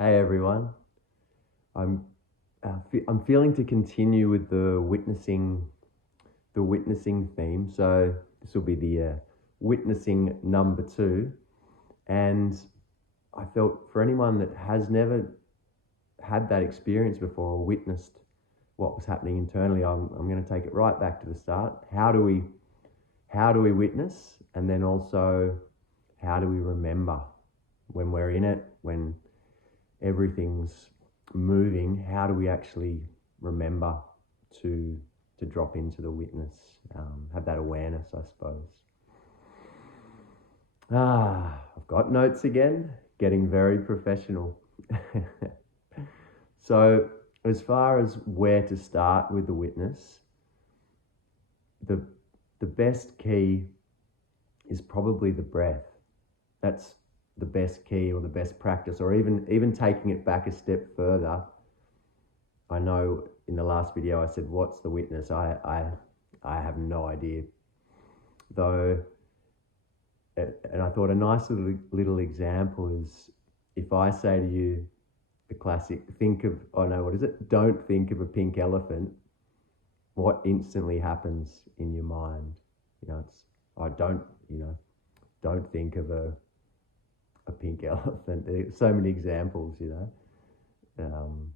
Hey everyone, I'm I'm feeling to continue with the witnessing theme. So this will be the witnessing number two, and I felt for anyone that has never had that experience before or witnessed what was happening internally, I'm going to take it right back to the start. How do we witness, and then also how do we remember when we're in it, when everything's moving, how do we actually remember to to drop into the witness, have that awareness, I suppose. I've got notes again, getting very professional. So, as far as where to start with the witness, the the best key is probably the breath. That's the best key or the best practice, or even taking it back a step further. I know in the last video I said, "What's the witness?" I have no idea, though. And I thought a nice little example is if I say to you the classic, think of, oh no, what is it? Don't think of a pink elephant. What instantly happens in your mind? It's, I don't, don't think of a pink elephant. There's so many examples. Um,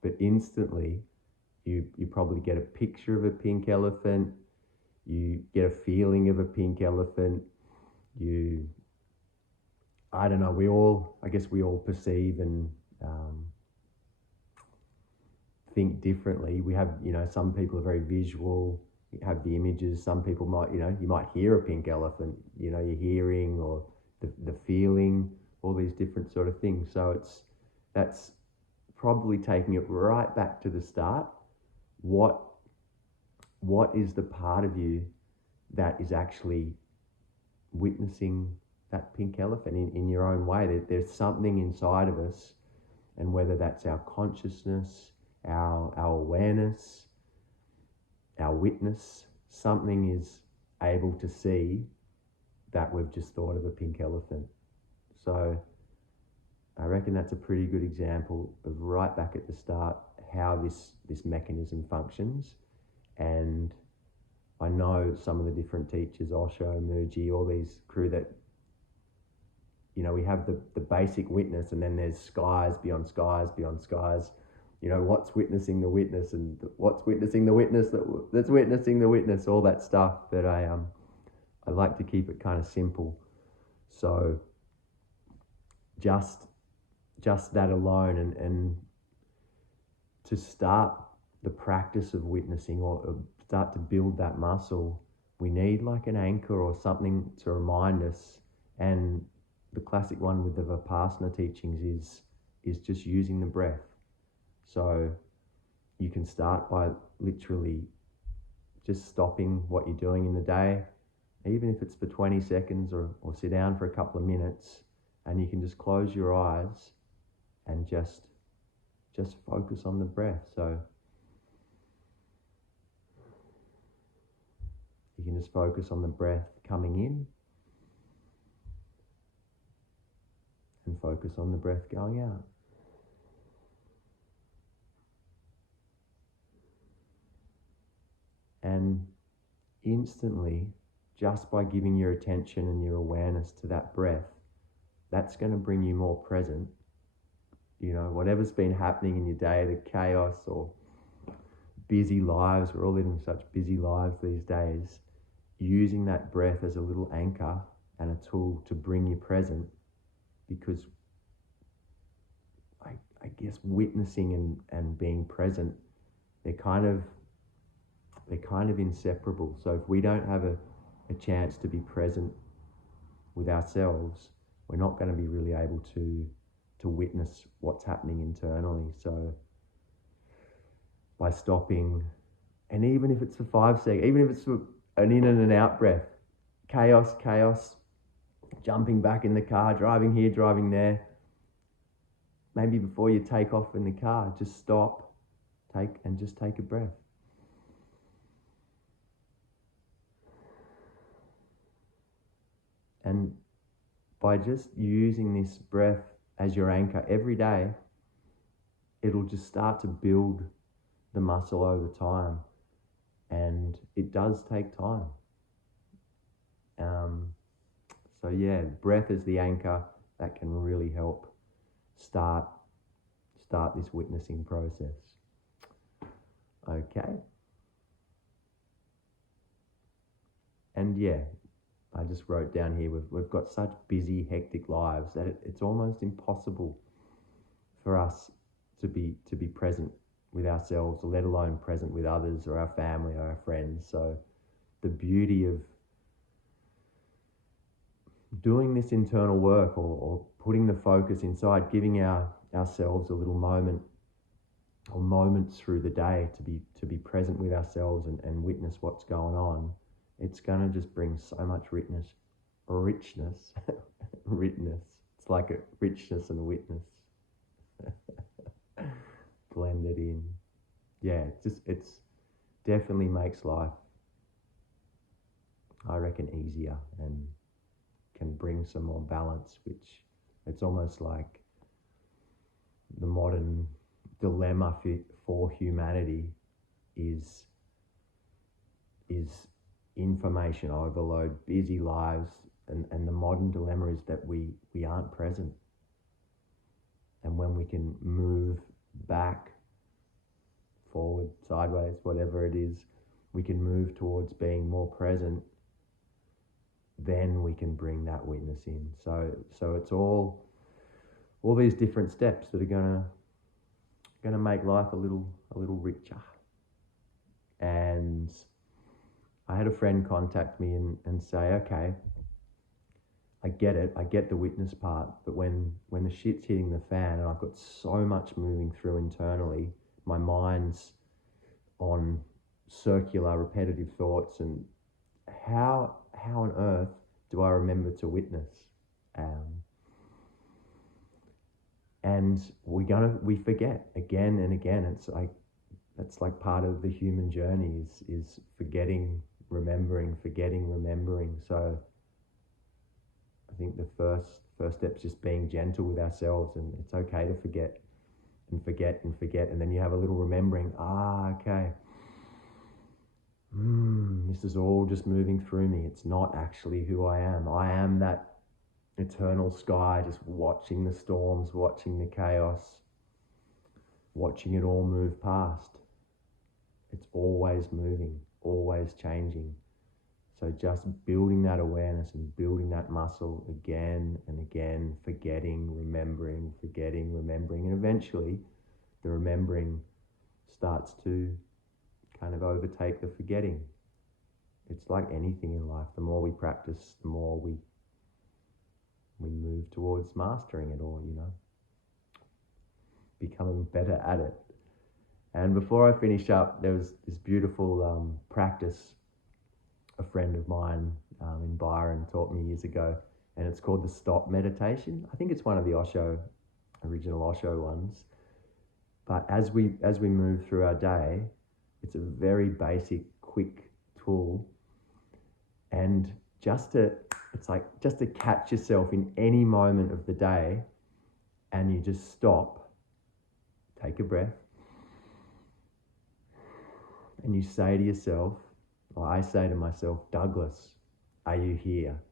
but instantly you probably get a picture of a pink elephant, you get a feeling of a pink elephant, you, I don't know, I guess we all perceive and think differently. We have, some people are very visual, have the images. Some people might, you might hear a pink elephant, your hearing or the feeling, all these different sort of things. So that's probably taking it right back to the start. What is the part of you that is actually witnessing that pink elephant in your own way? There's something inside of us, and whether that's our consciousness, our awareness, our witness, something is able to see that we've just thought of a pink elephant. So I reckon that's a pretty good example of right back at the start how this mechanism functions. And I know some of the different teachers, Osho, Muji, all these crew that, we have the basic witness, and then there's skies beyond skies beyond skies. What's witnessing the witness, and what's witnessing the witness that's witnessing the witness, all that stuff. But I like to keep it kind of simple. So just that alone, and to start the practice of witnessing, or start to build that muscle, we need like an anchor or something to remind us. And the classic one with the Vipassana teachings is just using the breath. So you can start by literally just stopping what you're doing in the day, even if it's for 20 seconds, or sit down for a couple of minutes, and you can just close your eyes and just focus on the breath. So you can just focus on the breath coming in and focus on the breath going out. And instantly, just by giving your attention and your awareness to that breath, that's going to bring you more present. Whatever's been happening in your day, the chaos or busy lives, we're all living such busy lives these days, using that breath as a little anchor and a tool to bring you present. Because I guess witnessing and being present, they're kind of inseparable. So if we don't have a chance to be present with ourselves, we're not going to be really able to witness what's happening internally. So by stopping, and even if it's for 5 seconds, even if it's for an in and an out breath, chaos, jumping back in the car, driving here, driving there, maybe before you take off in the car, just stop, take a breath. And by just using this breath as your anchor every day, it'll just start to build the muscle over time. And it does take time. So yeah, breath is the anchor that can really help start this witnessing process. Okay. And yeah, I just wrote down here, we've got such busy, hectic lives that it's almost impossible for us to be present with ourselves, let alone present with others or our family or our friends. So the beauty of doing this internal work, or putting the focus inside, giving ourselves a little moment or moments through the day to be present with ourselves and witness what's going on, it's going to just bring so much richness. It's like a richness and a witness blended in. Yeah, it's definitely makes life, I reckon, easier, and can bring some more balance, which it's almost like the modern dilemma for humanity is information overload, busy lives, and the modern dilemma is that we aren't present. And when we can move back, forward, sideways, whatever it is, we can move towards being more present, then we can bring that witness in. So it's all these different steps that are gonna make life a little richer. And I had a friend contact me and say, okay, I get it, I get the witness part, but when the shit's hitting the fan and I've got so much moving through internally, my mind's on circular, repetitive thoughts, and how on earth do I remember to witness? And we forget again and again. It's like part of the human journey is forgetting, remembering, forgetting, remembering. So I think the first step is just being gentle with ourselves, and it's okay to forget and forget and forget, and then you have a little remembering. Okay. This is all just moving through me. It's not actually who I am. I am that eternal sky, just watching the storms, watching the chaos, watching it all move past. It's always moving, always changing. So just building that awareness and building that muscle again and again, forgetting, remembering, and eventually the remembering starts to kind of overtake the forgetting. It's like anything in life. The more we practice, the more we move towards mastering it, or becoming better at it. And before I finish up, there was this beautiful practice a friend of mine in Byron taught me years ago, and it's called the stop meditation. I think it's one of the original Osho ones. But as we move through our day, it's a very basic, quick tool, and just to catch yourself in any moment of the day, and you just stop, take a breath, and you say to yourself, or I say to myself, Douglas, are you here?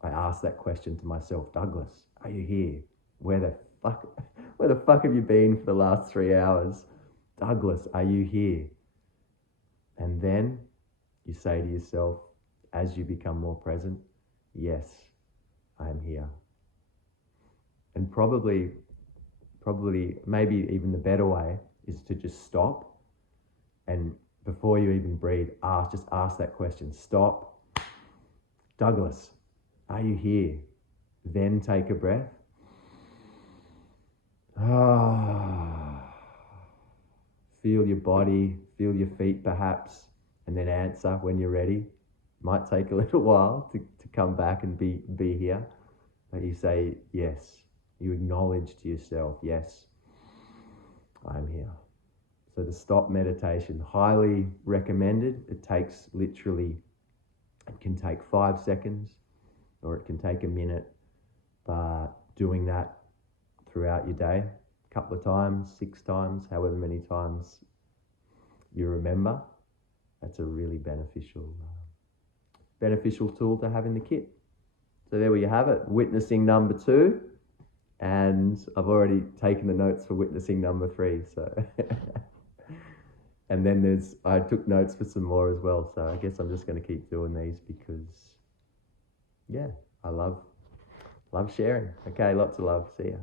I ask that question to myself, Douglas, are you here? Where the fuck have you been for the last 3 hours? Douglas, are you here? And then you say to yourself, as you become more present, yes, I am here. And probably, maybe even the better way is to just stop, and before you even breathe, just ask that question. Stop. Douglas, are you here? Then take a breath. Feel your body, feel your feet perhaps, and then answer when you're ready. Might take a little while to come back and be here. But you say yes. You acknowledge to yourself, yes, I'm here. So the stop meditation, highly recommended. It can take 5 seconds or it can take a minute, but doing that throughout your day, a couple of times, 6 times, however many times you remember, that's a really beneficial tool to have in the kit. So there you have it, witnessing number 2, and I've already taken the notes for witnessing number 3. So, and then I took notes for some more as well. So I guess I'm just going to keep doing these because, yeah, I love sharing. Okay, lots of love. See ya.